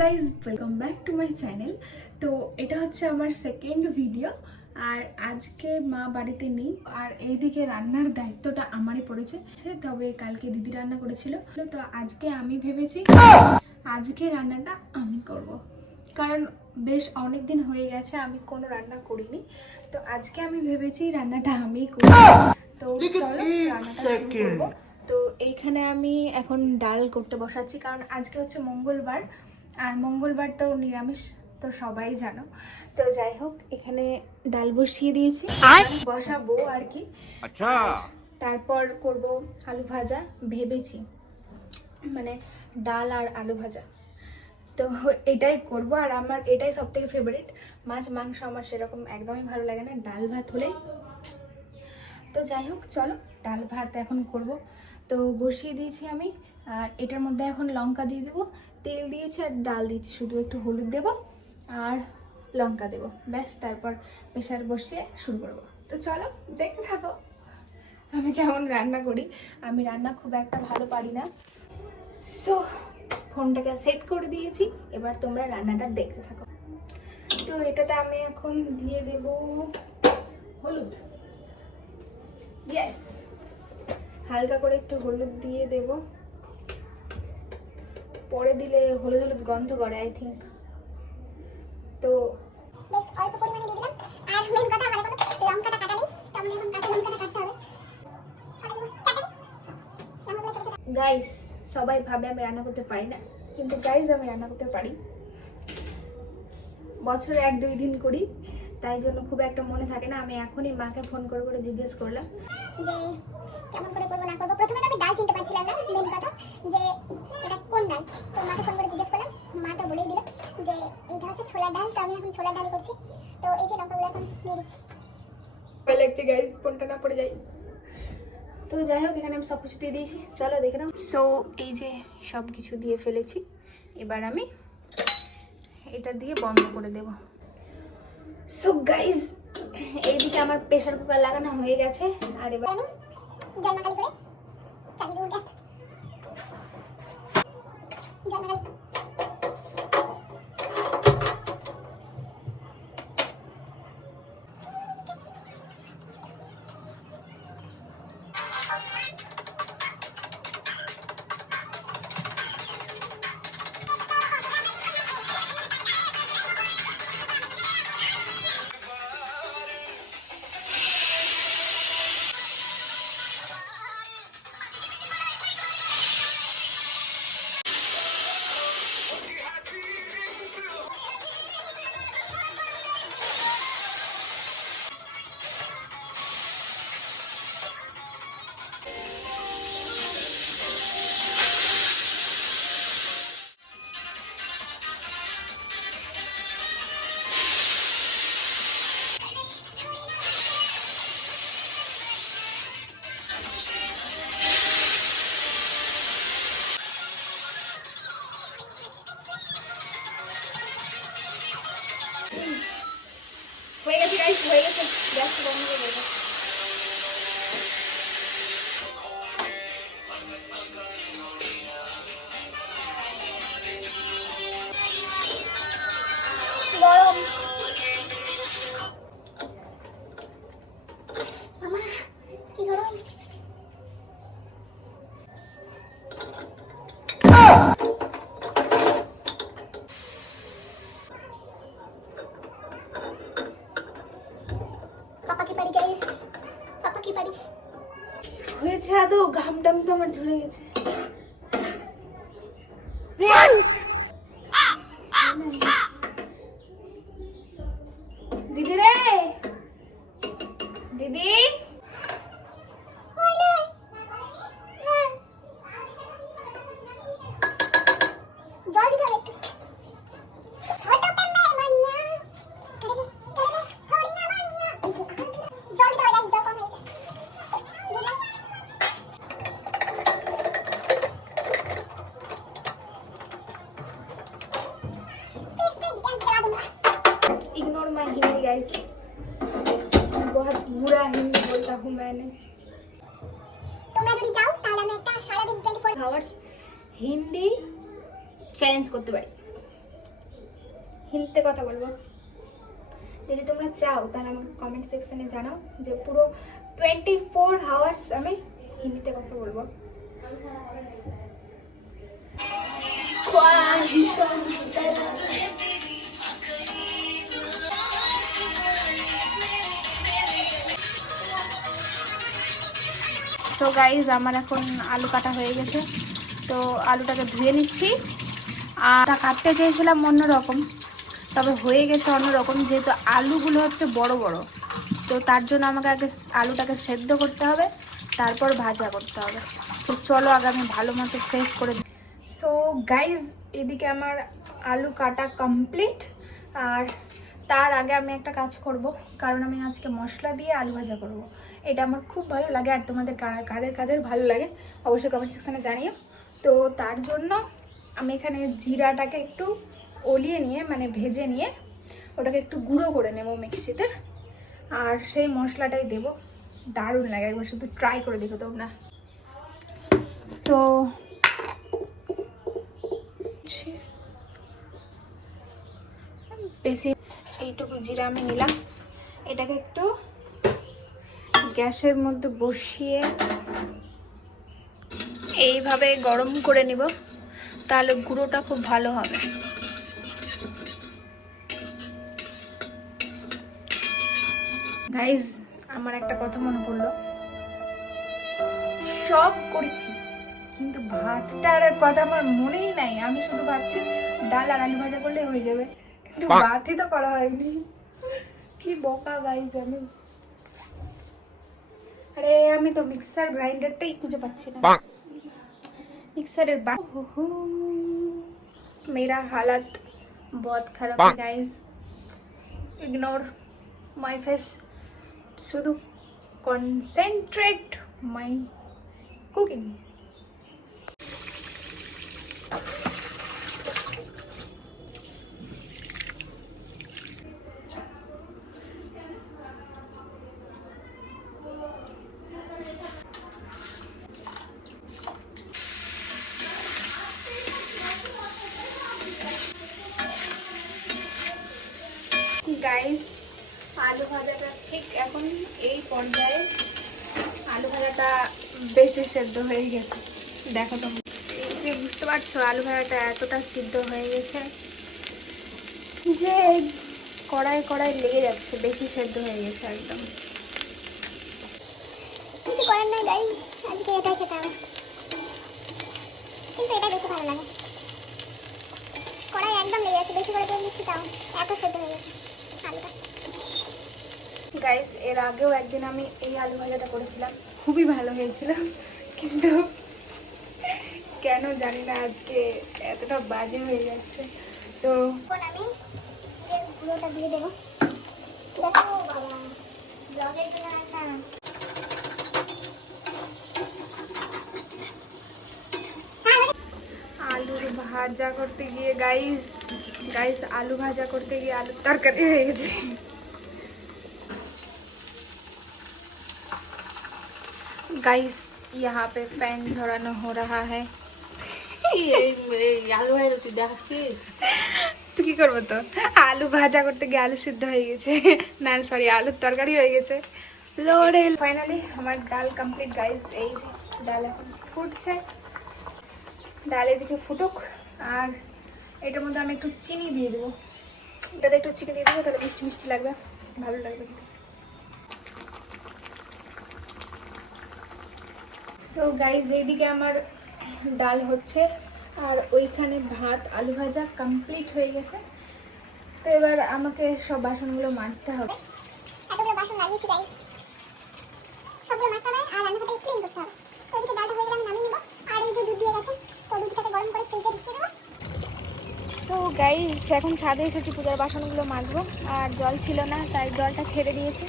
Guys, welcome back to my channel. তো এটা হচ্ছে আমার সেকেন্ড ভিডিও। আর আজকে মা বাড়িতে নেই, আর এইদিকে রান্নার দায়িত্বটা আমারই পড়েছে। তবে কালকে দিদি রান্না করেছিল, তো আজকে আমি ভেবেছি আজকে রান্নাটা আমি করব, কারণ বেশ অনেক দিন হয়ে গেছে আমি কোনো রান্না করিনি। তো আজকে আমি ভেবেছি রান্নাটা আমিই করব। তো চলো রান্নাটা শুরু করবো। তো এইখানে আমি এখন ডাল করতে বসাচ্ছি, কারণ আজকে হচ্ছে মঙ্গলবার, আর মঙ্গলবার তো নিরামিষ, তো সবাই জানো। তো যাই হোক, এখানে ডাল বসিয়ে দিয়েছি, বসাবো আর কি। আচ্ছা, তারপর করব আলু ভাজা ভেবেছি, মানে ডাল আর আলু ভাজা। তো এটাই করব, আর আমার এটাই সব থেকে ফেভারিট। মাছ মাংস আমার সেরকম একদমই ভালো লাগে না, ডাল ভাত হলেই। তো যাই হোক, চলো ডাল ভাত এখন করব। তো বসিয়ে দিয়েছি আমি, আর এটার মধ্যে এখন লঙ্কা দিয়ে দেবো। তেল দিয়েছি আর ডাল দিয়েছি, শুধু একটু হলুদ দেবো আর লঙ্কা দেবো, ব্যাস। তারপর প্রেশার বসিয়ে শুরু করব। তো চলো দেখতে থাকো আমি কেমন রান্না করি। আমি রান্না খুব একটা ভালো পারি না, সো ফোনটাকে সেট করে দিয়েছি, এবার তোমরা রান্নাটা দেখতে থাকো। তো এটাতে আমি এখন দিয়ে দেব হলুদ, ইয়েস, হালকা করে একটু হলুদ দিয়ে দেব। পরে দিলে হলুদ হলুদ গন্ধ করে আই থিঙ্ক, তো বেশ অল্প পরিমাণে দিয়ে দিলাম। আর মেইন কথা, আমার এখন লঙ্কাটা কাটা নেই, তো আমি এখন কাঁচা লঙ্কাটা কাটতে হবে। গাইস, সবাই ভাবে আমি রান্না করতে পারি না, কিন্তু গাইস আমি রান্না করতে পারি। বছরে 1-2 দিন করি, তাই জন্য খুব একটা মনে থাকে না। আমি এখনই মাকে ফোন করে করে জিজ্ঞেস করলাম যে কেমন করে করবো না করবো। প্রথমে তো আমি ডাল চিনতে পারছিলাম না, মেইন কথা যে এটা কোন ডাল। তো মাকে ফোন করে জিজ্ঞেস করলাম, মা তো বলেই দিল যে এটা হচ্ছে ছোলার ডাল। তো আমি এখন ছোলার ডালই করছি। তো এই যে লঙ্কাগুলো এখন দিয়ে দিচ্ছি। ভয় লাগছে গাইস, ফোনটা না পড়ে যাই। তো যাই হোক, এখানে আমি সব কিছু দিয়ে দিয়েছি, চলো দেখে নাও। সো এই যে সব কিছু দিয়ে ফেলেছি, এবার আমি এটা দিয়ে বন্ধ করে দেব। সো গাইস, এইদিকে আমার প্রেসার কুকার লাগানো হয়ে গেছে, আর এবার আমি জলমাকালি করে চালিয়ে দেবো গ্যাস। জলমাকালি হয়ে গেছে গাইস, হয়ে গেছে, গ্যাস বন্ধ করে দেবো। গরম। মামা কি গরম। পাপা কি পারি গাইস, পাপা কি পারি। হয়েছে আদৌ? ঘাম টাম তো আমার ঝরে গেছে। দিদি রে, দিদি, জল দিতে হবে একটু। ছোট পেম্বে মানিয়া থোড়ি না মানিয়া। জল দিতে হবে গাইস, জল কম হয়েছে। দিলাম। इग्नोर माय हिंदी गाइस, बहुत बुरा हिंदी बोलता हूँ मैंने। তোমরা যদি চাও তাহলে আমি একটা সারা দিন 24 আওয়ার্স হিন্দি চ্যালেঞ্জ করতে পারি। হিন্দিতে কথা বলবো। যদি তোমরা চাও তাহলে আমাকে কমেন্ট সেকশনে জানাও যে পুরো 24 আওয়ার্স আমি হিন্দিতে কথা বলবো। তো গাইজ আমার এখন আলু কাটা হয়ে গেছে, তো আলুটাকে ধুয়ে নিচ্ছি। আর কাটতে চেয়েছিলাম অন্যরকম, তবে হয়ে গেছে অন্যরকম, যেহেতু আলুগুলো হচ্ছে বড় বড়, তো তার জন্য আমাকে আগে আলুটাকে সেদ্ধ করতে হবে, তারপর ভাজা করতে হবে। তো চলো আগে আমি ভালো মতো ফ্রেশ করে দিই। সো গাইজ এদিকে আমার আলু কাটা কমপ্লিট, আর তার আগে আমি একটা কাজ করব, কারণ আমি আজকে মশলা দিয়ে আলু ভাজা করব। এটা আমার খুব ভালো লাগে, আর তোমাদের কাদের কাদের ভালো লাগে অবশ্যই কমেন্ট সেকশনে জানিও। তো তার জন্য আমি এখানে জিরাটাকে একটু অলিয়ে নিয়ে, মানে ভেজে নিয়ে ওটাকে একটু গুঁড়ো করে নেব মিক্সিতে, আর সেই মশলাটাই দেব। দারুণ লাগে, একবার শুধু ট্রাই করে দেখো তোমরা। তো বেশি এইটুকু জিরা আমি নিলাম, এটাকে একটু গ্যাসের মধ্যে বসিয়ে এইভাবে গরম করে নিব, তাহলে গুঁড়োটা খুব ভালো হবে। গাইজ আমার একটা কথা মনে পড়লো, সব করেছি কিন্তু ভাতটার কথা আমার মনেই নাই। আমি শুধু ভাবছি ডাল আর আলু ভাজা করলে হয়ে যাবে, কিন্তু ভাতই তো করা হয়নি। কি বোকা গাইজ আমি। আরে আমি তো মিক্সার গ্রাইন্ডারটাই খুঁজে পাচ্ছি না। মিক্সারের मेरा हालत बहुत खराब है गाइस, इग्नोर माय फेस, शुद्ध कंसंट्रेट माय कुकिंग। গাইস আলু ভাজাটা ঠিক এখন এই পর্যায়ে আলু ভাজাটা বেশি সেদ্ধ হয়ে গেছে। দেখো তোমরা বুঝতে পারছো আলু ভাজাটা এতটা সিদ্ধ হয়ে গেছে যে কড়াই কড়াই লেগে যাচ্ছে, বেশি সেদ্ধ হয়ে গেছে একদম। কিছু করার নাই গাইস, আজকে এটাই খেতে হবে, কিন্তু এটা বেশি ভালো লাগে। কড়াই একদম লেগে গেছে, বেশি করে তেল দিচ্ছি তাও এত সেদ্ধ হয়ে গেছে আলুটা। গাইস এর আগেও একদিন আমি এই আলু ভাজাটা করেছিলাম, খুবই ভালো হয়েছিল, কিন্তু কেন জানি না আজকে এতটা বাজে হয়ে যাচ্ছে। তো এখন আমি জিরের গুঁড়োটা দিয়ে দেবো। দেখো বাবা, ব্লগের জন্য একটা আলুর ভাজা করতে গিয়ে গাইস আলু ভাজা করতে গিয়ে আলুর তরকারি হয়ে গেছে। गाइस यहाँ पे फैन झड़ाना हो रहा है। আলু ভাই রুটি দেখাচ্ছিস? তো কি করবো, তো আলু ভাজা করতে গিয়ে আলু সিদ্ধ হয়ে গেছে, না সরি আলুর তরকারি হয়ে গেছে। লোরে ফাইনালি আমার ডাল কমপ্লিট গাইস। এই যে ডাল এখন ফুটছে, ডাল এদিকে ফুটুক, আর এটার মধ্যে আমি একটু চিনি দিয়ে দেবো। এটাতে একটু চিনি দিয়ে দেবো, তাহলে মিষ্টি মিষ্টি লাগবে, ভালো লাগবে খেতে। সো গাইজ এইদিকে আমার ডাল হচ্ছে, আর ওইখানে ভাত আলু ভাজা কমপ্লিট হয়ে গেছে। তো এবার আমাকে সব বাসনগুলো মাজতে হবে। এতগুলো বাসন লাগিয়েছি গাইস, সবগুলো মাজতে হবে আর রান্নাঘরটা ক্লিন করতে হবে। তো এদিকে ডালটা হয়ে গেলে আমি নামিয়ে নেবো, আর এই যে দুধ দিয়ে গেছে, তো দুধটাকে গরম করে ফ্রিজে ঢুকিয়ে দেবো। সো গাইজ এখন ছাদে এসেছি পূজার বাসনগুলো মাজবো, আর জল ছিল না তাই জলটা ছেড়ে দিয়েছি।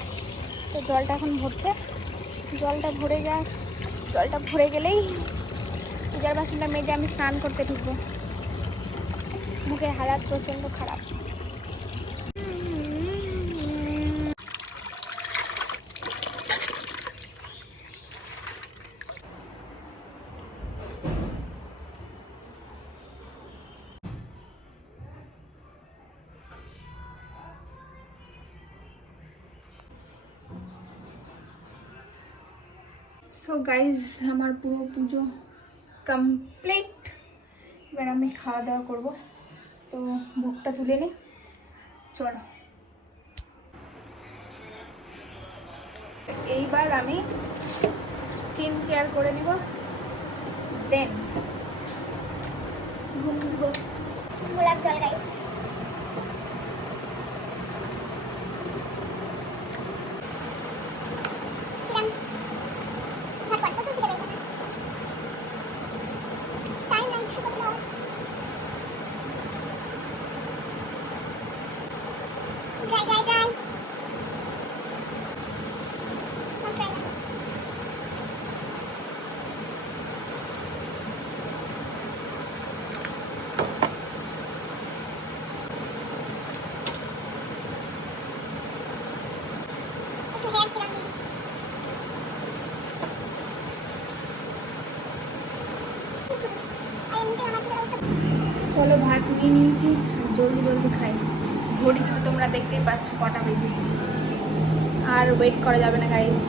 তো জলটা এখন ভরছে, জলটা ভরে গেলেই পূজার বাসনটা মেজে আমি স্নান করতে ঢুকবো। মুখের হালাত প্রচণ্ড খারাপ। সো গাইজ আমার পুরো পুজো কমপ্লিট। এবার আমি খাওয়া দাওয়া করবো, তো ভোগটা তুলে নিই, চলো। এইবার আমি স্কিন কেয়ার করে নিব, দেন ঘুম দিব। গোলাপ জল গাইস। সিরাম ঝটপট প্রচুর খিদে পেয়েছে না, টাইম নাই শুকো দাও। ড্রাই ড্রাই ড্রাই ড্রাই না। একটু হেয়ার সিরাম দিই। আর এমনিতে আমার চুলের অবস্থা চলো ভাত নিয়ে নিয়েছি, জলদি জলদি খাই। ঘড়িতে তো তোমরা দেখতেই পাচ্ছ কটা বেজেছে, আর ওয়েট করা যাবে না গাইস।